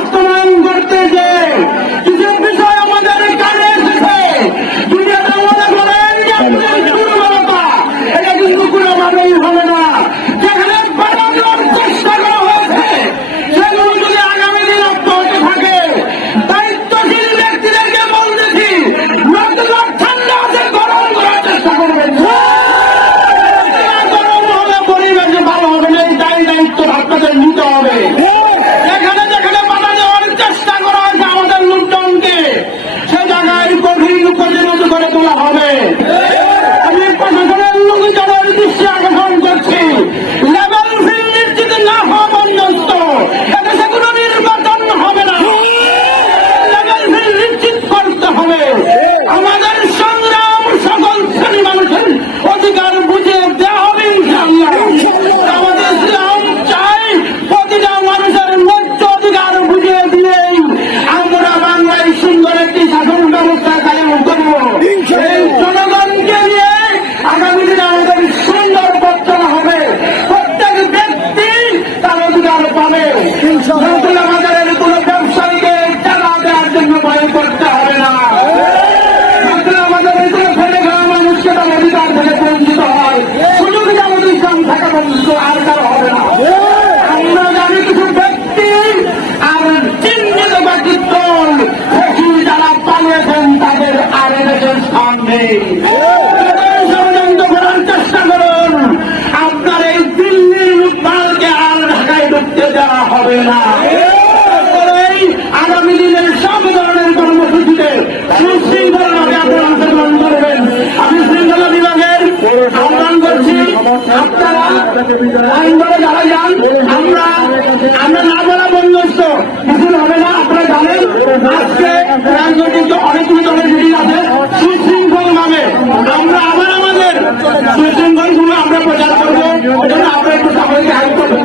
বাস্তবায়ন করতে যে কিছু বিষয় আমাদের কানে এসেছে, দুনিয়াতে মনে করেন যে আপনাদের দুর্বলতা, এটা কিন্তু কোনোভাবেই হবে না। যেখানে বাড়ানোর চেষ্টা করা হয়েছে সেগুলো যদি আগামী দিন অব্যাহত থাকে, দায়িত্বশীল ব্যক্তিদেরকে বলতেছি নতুন ঠান্ডা আছে গরম করার চেষ্টা করবেন। গরম হলে পরিবেশ ভালো হবে না, এই দায়িত্ব আপনাদের নিতে হবে। যেখানে যেখানে বাধা দেওয়ার চেষ্টা করা হয়েছে আমাদের লুণ্ঠনকে, সে জায়গায় কঠিন প্রতিরোধ করে তোলা হবে। আমি প্রশাসনের লোকজনের দৃষ্টি আকর্ষণ করছি, লেভেল ফিল্ড নিশ্চিত না হওয়া পর্যন্ত এদেশে কোনো নির্বাচন হবে না। লেভেল ফিল্ড নিশ্চিত করতে হবে। আমাদের সংগ্রাম সকল শ্রেণী মানুষের অধিকার বুঝিয়ে দেওয়া হবে ইনশাআল্লাহ। আমাদের ইসলাম চাই প্রতিটা মানুষের ন্যায্য অধিকার বুঝিয়ে দিয়েই আমরা বাংলায় সুন্দর একটি শাসন ব্যবস্থা কায়েম করব। এই জনগণকে নিয়ে আগামী দিনে আমাদের সুন্দর পথ চলা হবে। প্রত্যেক ব্যক্তি তার অধিকার পাবে। নতুন আমাদের কোন ব্যবসায়ীকে টাকা দেওয়ার জন্য ভয় করতে হবে না। নতুন আমাদের কোন ফেলে খাওয়া মানুষকে তার অধিকার থেকে বঞ্চিত হয়, সুযোগ আমাদের ইসলাম থাকা বঞ্চিত আর কারো হবে না। আমরা জানি কিছু ব্যক্তি আর চিহ্নিত ব্যক্তিত্ব যারা পালিয়েছেন তাদের আর এদেশের স্থান নেই। ষড়যন্ত্র করার চেষ্টা করুন, আপনার এই দিল্লির মালকে আর ঢাকায় ঢুকতে দেওয়া হবে না। আগামী দিনের সব ধরনের কর্মসূচিতে সুশৃঙ্খলভাবে আপনারা অংশগ্রহণ করবেন। আমি শৃঙ্খলা বিভাগের আহ্বান করছি, আপনারা আইন করে যারা যান, আমরা না বলা বন্ধুত্ব মিছিল হবে না। আপনারা জানেন আজকে রাজনৈতিক অনেকগুলি দলের মিটিং আছে। সুশৃঙ্খলভাবে আমরা আবার আমাদের সুশৃঙ্খলগুলো আমরা প্রচার করবো। আপনারা একটু সবাইকে হেল্প করবেন।